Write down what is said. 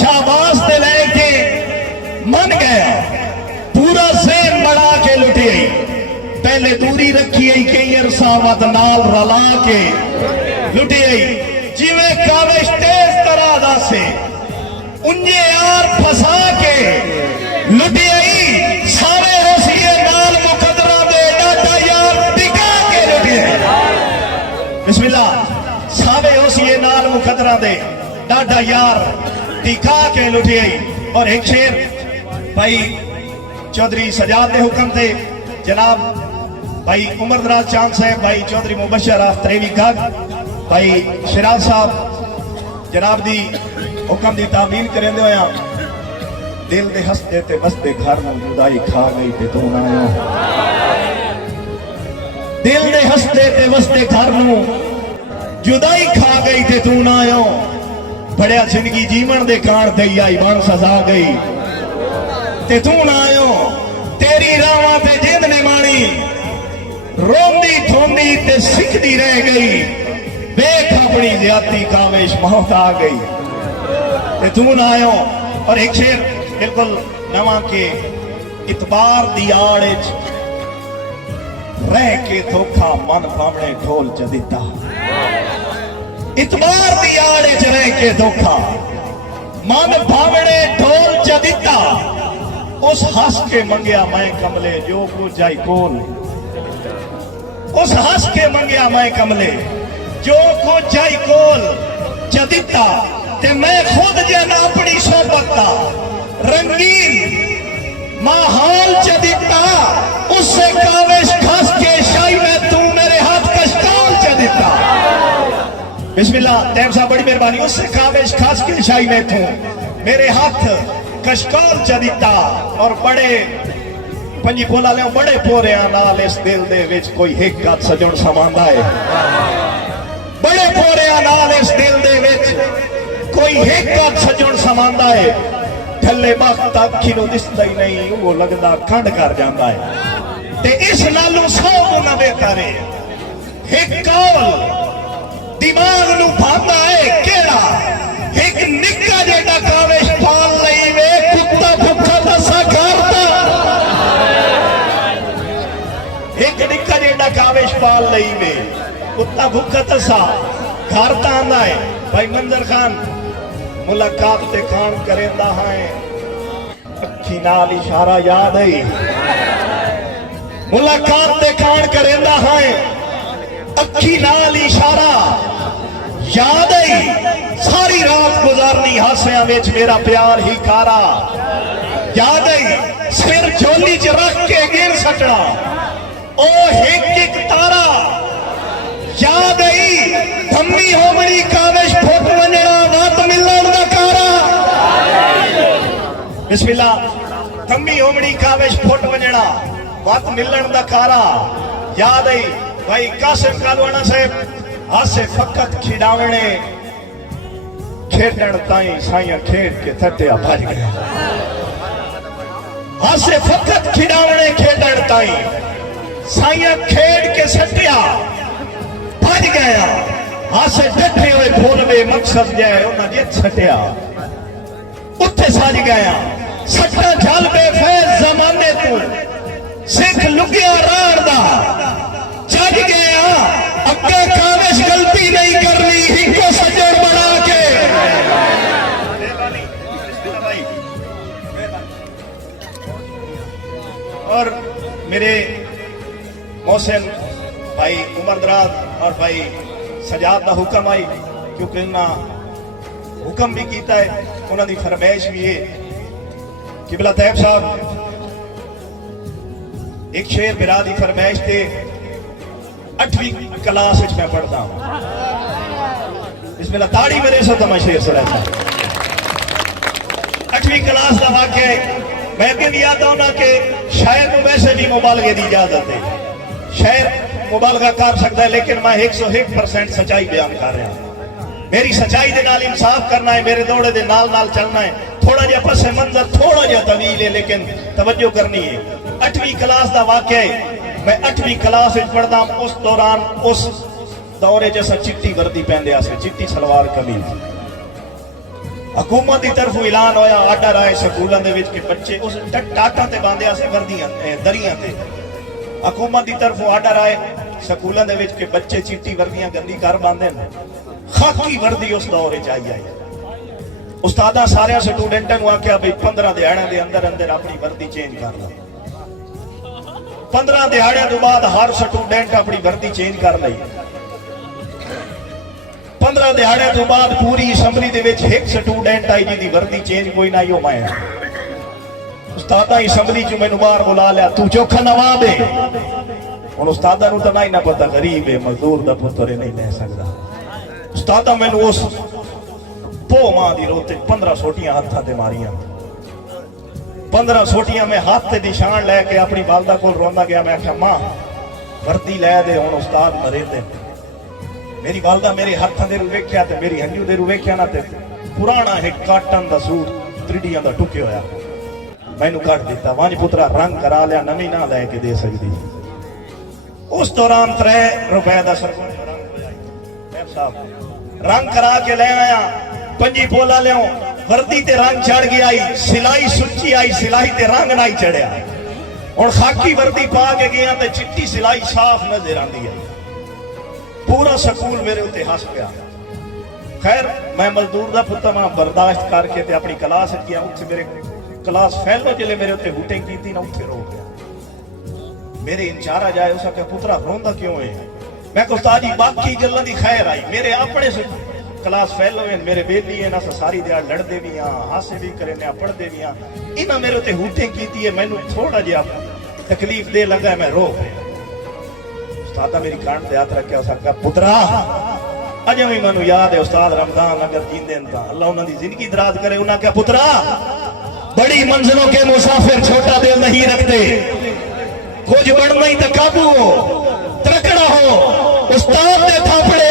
शाबाश दे लेके मन गया पूरा सेन बढ़ा के लुटी आई पहले दूरी रखी आई कई अरसा वद नाल रला के लुटी आई जिवें काविश तेज तरादा से उन्जे यार फसा के लुटी आई सारे होशिये नाल मुकदरा दे डाटा यार टिका के लुटी आई बिस्मिल्लाह सारे होशिये नाल मुकदरा दे डाटा यार टिका के लुटी आई और एक शेर भाई चौधरी सजाद के हुक्म थे जनाब भाई उमर दराज चांद साहब भाई चौधरी मुबशर आफ्तरेवी गग भाई शिराज साहब जनाब दी हुक्म की तामील करेंदे होया दिल दे हसते ते वसते घर में जुदाई खा गई ते तू ना आया दिल दे हसते ते वसते घर में जुदाई खा गई ते तू ना आया बड़िया जिंदगी जीवन दे कान ते आई बन सजा गई ते तू ना आयो तेरी रावां ते जिंद ने माणी रोंदी ठोंदी ते सिखदी रह गई देख अपनी ज्यादती काविश मौत आ गई ते तू ना आयो और एक शेर बिल्कुल नवा के इतबार दी आड़ रह के धोखा मन भावने ढोल च दिता इतबार दी आड़ रह के धोखा मन भावने ढोल च दिता उस हंस के मंगया मैं कमले जो कुछ आई कोल उस हंस के मंगया मैं कमले जो कुछ आई कोल च दिता ते मैं खुद जन अपनी सोबत दा रंगीन माहौल च दिता उससे काविश खस के शाही में तू मेरे हाथ कशकाल च दिता बिस्मिल्लाह तैब साहब बड़ी मेहरबानी उससे काविश खस के शाही में तू मेरे हाथ कशकाल च दिता और बड़े पंजी बोला ले बड़े पोरिया नाल इस दिल दे विच कोई हिक गत सजण समांदा है बड़े पोरिया नाल इस दिल दे विच कोई हिक गत सजण समांदा है थल्ले वक्त अखी नूं दिसदा ही नहीं वो लगदा खंड कर जांदा है ते इस नालों 100 गुना बेहतर है हिक कौल दिमाग नूं भांदा है केड़ा एक निक्का जेड़ा काविश पाल लई वे कुत्ता भुखा दसा करदा एक निक्का जेड़ा काविश पाल लई वे कुत्ता भुखा दसा करदा आंदा है भाई मंजर खान मुलाकात ते खान करेंदा है अखी नाल इशारा याद है मुलाकात ते खान करेंदा है अखी नाल इशारा याद आई सारी रात गुजारनी हासियां विच मेरा प्यार ही कारा याद आई सिर झोली च रख के गिर सटना ओ हिक हिक तारा याद आई थम्मी होमड़ी काविश फुट वंजणा वत मिलण दा कारा बिस्मिल्लाह थम्मी होमड़ी काविश फुट वंजणा वत मिलण दा कारा याद आई भाई कासिम कालवाना साहब हासे फकत खिडावणे खेडण ताई साइया खेड के थटिया भज गया हासे फकत खिडावणे खेडण ताई साइया खेड के सटिया भज गया हासे डटे हुए बोलवे मकसद जाए उन्हें जित सटिया उत्थे सज गया सट्टा झल बेफैज जमाने तू सिख लुगिया राण दा जज गया अगे काविश गलती नहीं करनी हिको सजन बना के और मेरे मोहसिन भाई उमर दराज और भाई सजाद का हुक्म आई क्योंकि उन्हें हुक्म भी किया है उन्होंने फरमाइश भी है कि बिला तैब साहब एक शेर बिरा की फरमाइश थे 8वीं क्लास में पढ़ता हूं इसमें ताड़ी मेरे से तो मैं शेर सुनाता 8वीं क्लास का वाक्य मैं भी याद हूं ना कि शायर को वैसे भी मुबालगे की इजाजत है शायर मुबालगा कर सकता है लेकिन मैं 101% सच्चाई बयान कर रहा हूं मेरी सच्चाई के नाल इंसाफ करना है मेरे दौड़े के नाल नाल चलना है थोड़ा जिहा पसे मंजर थोड़ा जिहा तवील है लेकिन तवज्जो करनी है 8वीं क्लास का वाक्य है मैं 8वीं क्लास पढ़दा उस दौरान उस दौरे जैसा चिट्टी वर्दी पहनदे आसे चिट्टी सलवार कमीज हुकूमत की तरफों ऐलान होया, आर्डर आए स्कूलों के बच्चे उस टाटा ते बांधिया से वर्दियां दरियां ते। हुकूमत की तरफों आर्डर आए स्कूलों के बच्चे चिट्टी वर्दियां गंदी कर बांधे, खाकी वर्दी उस दौर च आई। उस्तादा सारे स्टूडेंटां नूं आख्या भाई 15 दिहाड़ियां दे अंदर अंदर अपनी वर्दी चेंज कर लो। 15 दिहाड़ियां तो बाद हर स्टूडेंट अपनी वर्दी चेंज कर ली। 15 दिहाड़ियां तो बाद पूरी असैम्बली दे विच एक स्टूडेंट आई जिहदी वर्दी चेंज कोई ना हो। मैं उस्तादा असैम्बली च मैनूं बाहर बुला लिया, तू चोखा नवाब है। हुण उस्तादा नूं तां नहीं ना पता गरीब है, मजदूर दा पुत्तर नहीं ले सकदा। उस्तादा मैनूं उस पो मां दी रोते 15 सोटियां हत्थां ते मारियां। 15 सोटियां मैं हाथ ते निशान लैके अपनी वालदा कोल रोंदा गया। मैं आख्या मां वर्दी लै दे, हुण उस्ताद मरे दे। मेरी वालदा मेरे हाथां दे रू वेख्या ते मेरी हंजू दे रू वेख्या ना ते पुराना एक काटन दा सूट त्रिडियां दा टुके होया मैनू कट दिता। वंज पुत्रा रंग करा लिया, नवी ना लैके दे सकदी। उस दौरान 3 रुपए दा सरपंच रंग करा के ले आया। 5 पोला लियाओ, वर्दी ते रंग चढ़ गया, सिलाई सुच्ची आई, सिलाई ते रंग नहीं चढ़िया। हुण खाकी वर्दी पा के गया ते चिट्टी सिलाई साफ नजर आती है। पूरा स्कूल मेरे उत्ते हस पिया। खैर मैं मजदूर दा पुत्तर मां बर्दाश्त करके ते अपनी क्लास गया। उत्थे मेरे क्लास फैलो जिले मेरे उत्ते हुटिंग की ना, उत्थे रो गया। मेरे इंचार्ज आए, उस आख्या पुत्रा रोंदा क्यों है? मैं कहा उस्ताद जी बाकी गल्लां दी खैर आई, मेरे अपने क्लास फैलो है, मेरे बेली है ना, सारी दिहाड़ लड़ते भी हाँ, हासे भी करे, पढ़ते भी हाँ। इन्हें मेरे उत्ते हुटिंग की है, मैनू थोड़ा जिहा तकलीफ दे लगा, मैं रो गया। उस्तादा मेरी कान ते हाथ रखा, उस आख्या पुत्रा अजे भी मैनू याद है उस्ताद रमजान अगर जींदे अल्लाह उन्होंनी जिंदगी दराज करे। उन्हें आख्या पुत्रा बड़ी मंजिलों के मुसाफिर छोटा दिल नहीं रखते, कुछ बढ़ना ही तो काबू हो, तकड़ा हो। उस्ताद ने थापड़े